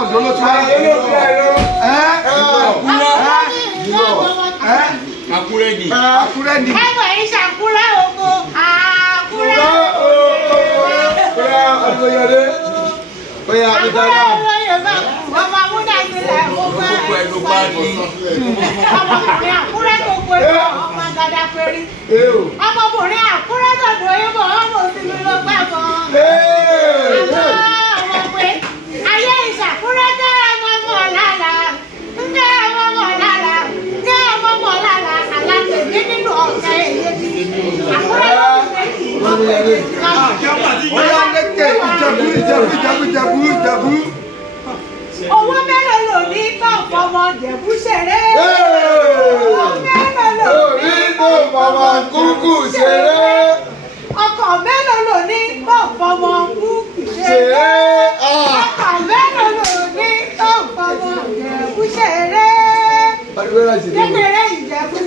ọ̀dọ́ ló tún wá. Àkúrẹ́ ni. Àkúrẹ́ ni. Ẹ̀wọ̀ ìṣàkúrẹ́ oko. Àkúrẹ́ Olóyọdé. Oya àbídáná. ọmọ amúdá sílẹ̀ gbogbo ẹ̀. Gbogbo ẹ̀ ló bá ní. Ọmọkùnrin àkúrẹ́ gbogbo ẹ̀ ọmọ gàdá péré. Ọmọkùnrin àkúrẹ́ dọ̀dọ̀ ìbọn ọmọ òsínmi ló pẹ́ mọ́. Ọmọ pé ayé ìṣàkúrẹ́ jẹ́ ọmọ mọ̀ lára. Ǹjẹ́ ọmọ mọ̀ lára? Ǹjẹ́ ọmọ mọ̀ lára? Àlàtẹ̀mí nínú ọ̀sẹ̀ èyí ti. Àkúrẹ́ ló ti fẹ́ kí Oya lékè Ìjẹ̀bú. owó mélòó lò ní tó fọmọ Jẹ̀bú ṣeré? Owó mélòó lò ní tó fọmọ kúkú ṣeré? ọkọ̀ mélòó lò ní tó fọmọ kúkú ṣeré? Ọkọ̀ mélòó lò ní tó fọmọ Jẹ̀bú ṣeré? Kékeré Ìjẹ̀bú.